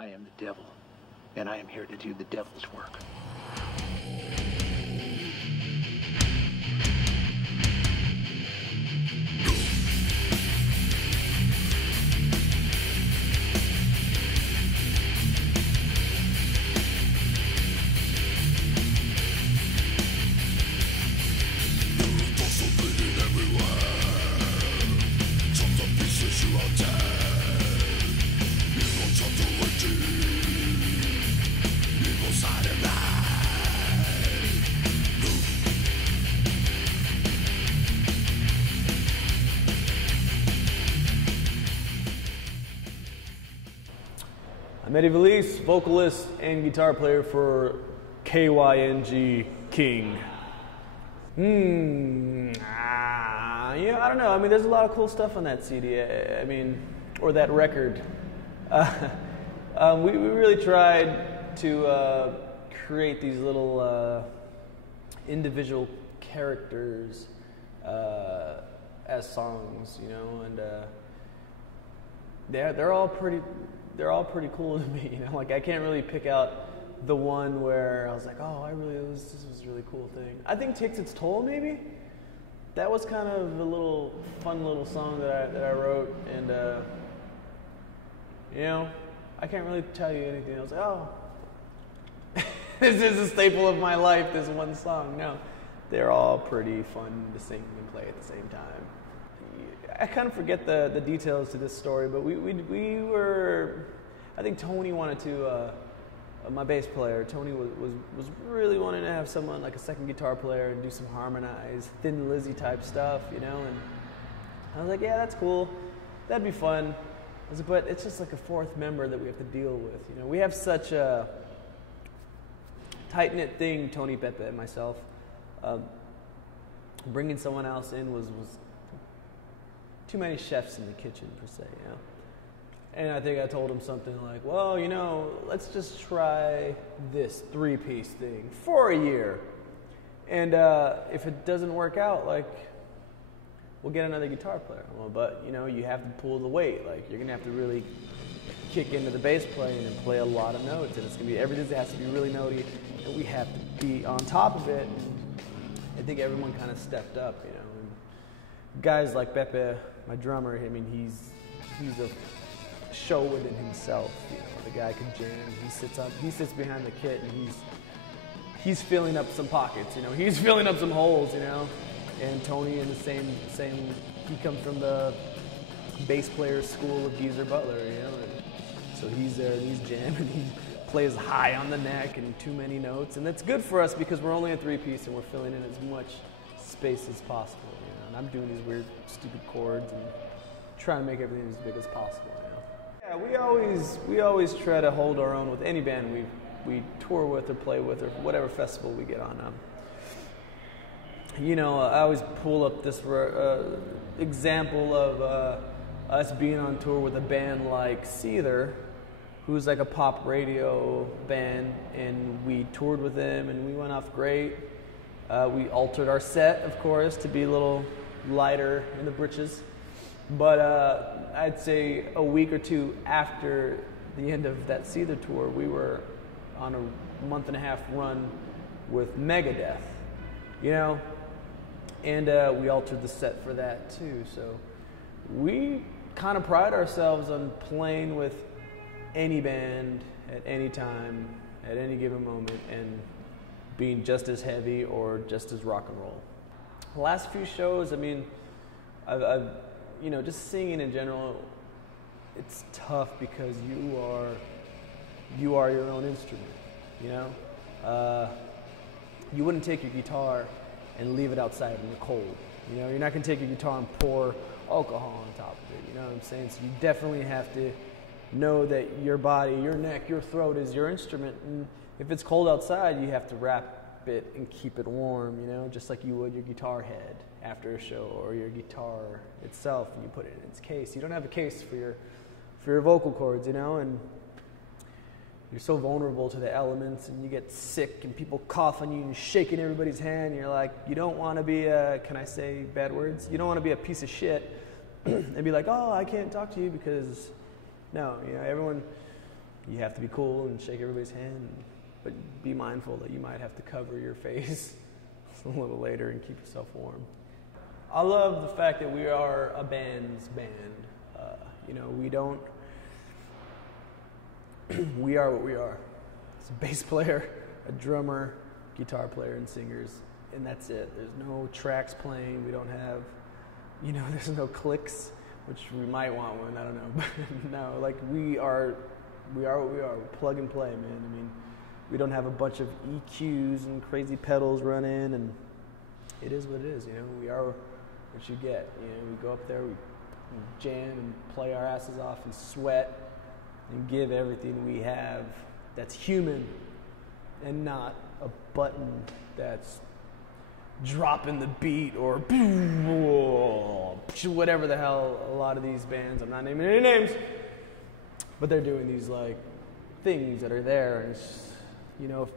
I am the devil, and I am here to do the devil's work. I'm Eddie Valise, vocalist and guitar player for Kyng. Yeah, I don't know. I mean, there's a lot of cool stuff on that CD. I mean, or that record. We really tried to create these little individual characters as songs, you know, and they're all pretty cool to me, you know. Like, I can't really pick out the one where I was like, oh, this was a really cool thing. I think Takes Its Toll, maybe. That was kind of a little fun little song that I wrote, and you know, I can't really tell you anything. I was like, oh, this is a staple of my life, this one song. No, they're all pretty fun to sing and play at the same time. I kind of forget the details to this story, but we were, I think Tony wanted to, my bass player, Tony was really wanting to have someone like a second guitar player and do some harmonized, Thin Lizzy type stuff, you know, and I was like, yeah, that's cool, that'd be fun. I was like, but it's just like a fourth member that we have to deal with, you know. We have such a tight-knit thing, Tony, Pepe, and myself. Bringing someone else in was too many chefs in the kitchen, per se, you know. And I think I told him something like, well, you know, let's just try this three-piece thing for a year. And if it doesn't work out, like, we'll get another guitar player. Well, but, you know, you have to pull the weight. Like, you're going to have to really kick into the bass playing and play a lot of notes. And it's going to be, everything has to be really notey, and we have to be on top of it. And I think everyone kind of stepped up, you know. And guys like Pepe, my drummer, I mean, he's a show within himself. You know, the guy can jam. He sits behind the kit, and he's filling up some pockets. You know, he's filling up some holes. You know, and Tony in the same. He comes from the bass player school of Geezer Butler. You know, and so he's there and he's jamming. He plays high on the neck and too many notes, and that's good for us because we're only a three-piece and we're filling in as much space as possible. You know, and I'm doing these weird, stupid chords and trying to make everything as big as possible. Yeah, we always try to hold our own with any band we tour with or play with or whatever festival we get on. You know, I always pull up this example of us being on tour with a band like Seether, who's like a pop radio band, and we toured with them and we went off great. We altered our set, of course, to be a little lighter in the britches. But I'd say a week or two after the end of that Seether tour, we were on a month-and-a-half run with Megadeth, you know, and we altered the set for that too. So we kind of pride ourselves on playing with any band at any time, at any given moment, and being just as heavy or just as rock and roll. The last few shows, I mean, I've you know, just singing in general, it's tough because you are your own instrument, you know? You wouldn't take your guitar and leave it outside in the cold. You know, you're not gonna take your guitar and pour alcohol on top of it, you know what I'm saying? So you definitely have to know that your body, your neck, your throat is your instrument, and if it's cold outside, you have to wrap it and keep it warm, you know, just like you would your guitar head after a show, or your guitar itself, and you put it in its case. You don't have a case for your vocal cords, you know, and you're so vulnerable to the elements, and you get sick, and people cough on you, and shaking everybody's hand, and you're like, you don't want to be can I say bad words? You don't want to be a piece of shit and be like, oh, I can't talk to you because, no, you know, everyone, you have to be cool and shake everybody's hand, but be mindful that you might have to cover your face a little later and keep yourself warm. I love the fact that we are a band's band. You know, we are what we are. It's a bass player, a drummer, guitar player, and singers, and that's it. There's no tracks playing. We don't have, you know, there's no clicks, which we might want one. I don't know, but no, like we are what we are. We plug and play, man. I mean, we don't have a bunch of EQs and crazy pedals running, and it is what it is. You know, we are what you get. You know, we go up there, we jam and play our asses off and sweat and give everything we have that's human and not a button that's dropping the beat or whatever the hell a lot of these bands, I'm not naming any names, but they're doing these like things that are there, and it's, you know,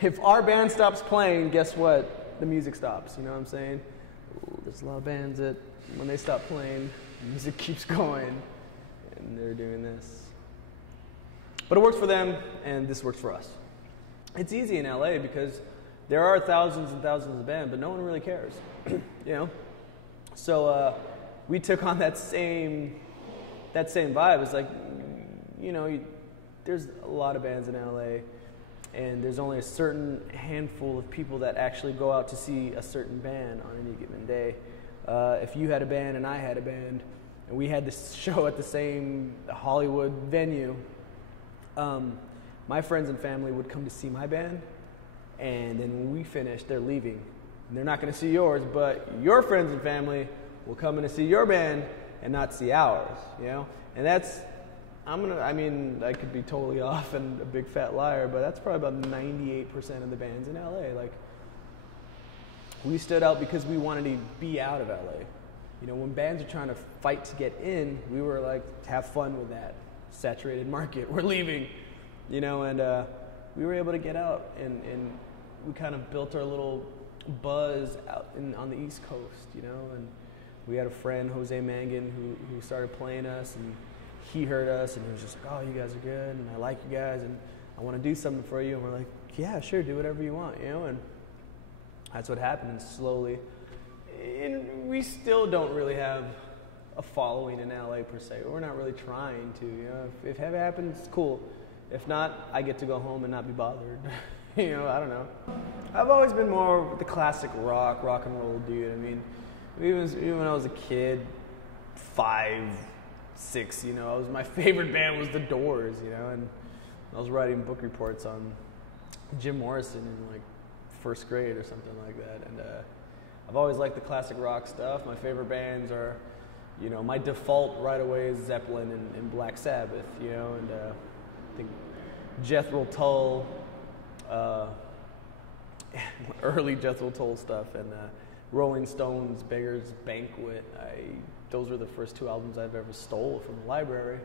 if our band stops playing, guess what? The music stops, you know what I'm saying? There's a lot of bands that when they stop playing, the music keeps going, and they're doing this. But it works for them, and this works for us. It's easy in LA because there are thousands and thousands of bands, but no one really cares, you know? So we took on that same vibe. It's like, you know, there's a lot of bands in LA, and there's only a certain handful of people that actually go out to see a certain band on any given day. If you had a band and I had a band, and we had this show at the same Hollywood venue, my friends and family would come to see my band, and then when we finish, they're leaving. And they're not going to see yours, but your friends and family will come in to see your band and not see ours, you know? And that's, I mean, I could be totally off and a big fat liar, but that's probably about 98% of the bands in LA. Like, we stood out because we wanted to be out of LA. You know, when bands are trying to fight to get in, we were like, have fun with that. Saturated market, we're leaving, you know, and we were able to get out, and we kind of built our little buzz out on the East Coast, you know, and we had a friend, Jose Mangan, who started playing us, and he heard us, and he was just like, oh, you guys are good, and I like you guys, and I want to do something for you, and we're like, yeah, sure, do whatever you want, you know, and that's what happened, and slowly, and we still don't really have a following in LA per se. We're not really trying to, you know, if it happens, cool. If not, I get to go home and not be bothered. You know, I don't know. I've always been more the classic rock and roll dude. I mean, even when I was a kid, 5, 6, you know, my favorite band was The Doors, you know, and I was writing book reports on Jim Morrison in like first grade or something like that. And I've always liked the classic rock stuff. My favorite bands are, you know, my default right away is Zeppelin and Black Sabbath, you know, and I think Jethro Tull, early Jethro Tull stuff, and Rolling Stones, Beggar's Banquet. Those were the first 2 albums I've ever stole from the library,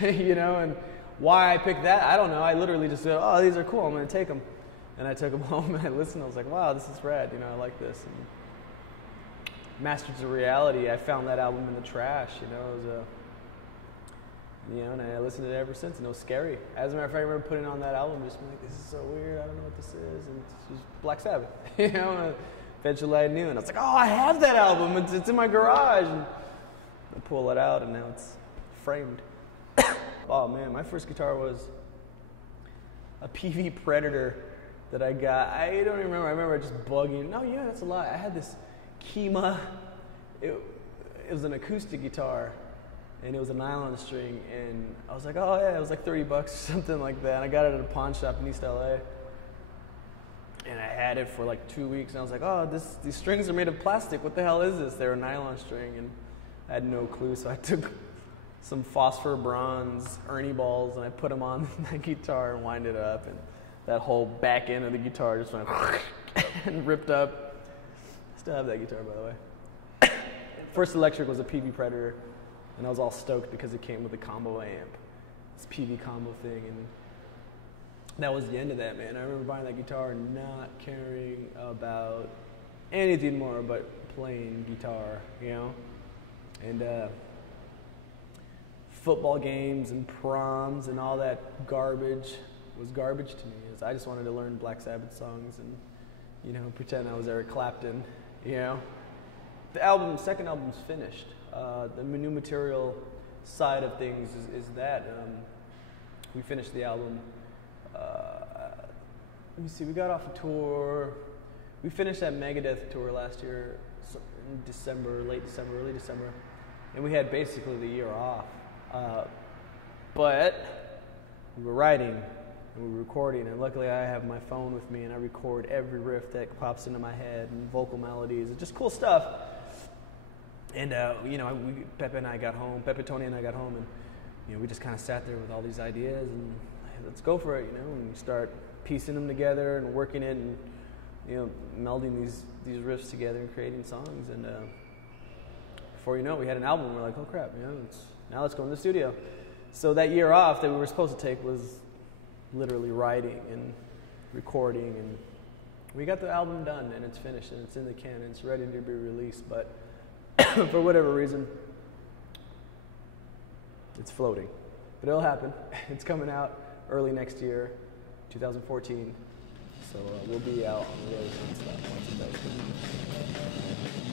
you know, and why I picked that, I don't know. I literally just said, oh, these are cool, I'm going to take them. And I took them home and I listened, I was like, wow, this is rad, you know, I like this. And Masters of Reality, I found that album in the trash, you know, it was you know, and I listened to it ever since, and it was scary. As a matter of fact, I remember putting on that album, just being like, this is so weird, I don't know what this is, and it's just Black Sabbath, you know, and eventually I knew, and I was like, oh, I have that album, it's in my garage, and I pull it out, and now it's framed. Oh man, my first guitar was a PV Predator that I got. I don't even remember. I remember just bugging. No, yeah, that's a lie. I had this Kima. It was an acoustic guitar, and it was a nylon string. And I was like, oh yeah, it was like $30 or something like that. And I got it at a pawn shop in East LA. And I had it for like 2 weeks. And I was like, oh, these strings are made of plastic. What the hell is this? They were a nylon string, and I had no clue. So I took some phosphor bronze Ernie balls, and I put them on that guitar and wind it up, and that whole back end of the guitar just went and ripped up. I still have that guitar, by the way. First electric was a PV Predator, and I was all stoked because it came with a combo amp, this PV combo thing, and that was the end of that, man. I remember buying that guitar and not caring about anything more but playing guitar, you know? And football games and proms and all that garbage was garbage to me. I just wanted to learn Black Sabbath songs and, you know, pretend I was Eric Clapton, you know. The second album's finished. The new material side of things is that. We finished the album. Let me see, we got off a tour. We finished that Megadeth tour last year in December, late December, early December. And we had basically the year off. But we were writing and we were recording, and luckily I have my phone with me and I record every riff that pops into my head and vocal melodies and just cool stuff. And you know, Pepe, Tony, and I got home, and you know, we just kind of sat there with all these ideas and hey, let's go for it, you know, and we start piecing them together and working it and, you know, melding these riffs together and creating songs. And before you know it, we had an album. We're like, oh crap, you know, now let's go in the studio. So that year off that we were supposed to take was literally writing and recording, and we got the album done and it's finished and it's in the can and it's ready to be released. But for whatever reason, it's floating. But it'll happen. It's coming out early next year, 2014. So we'll be out on the road and stuff once it does.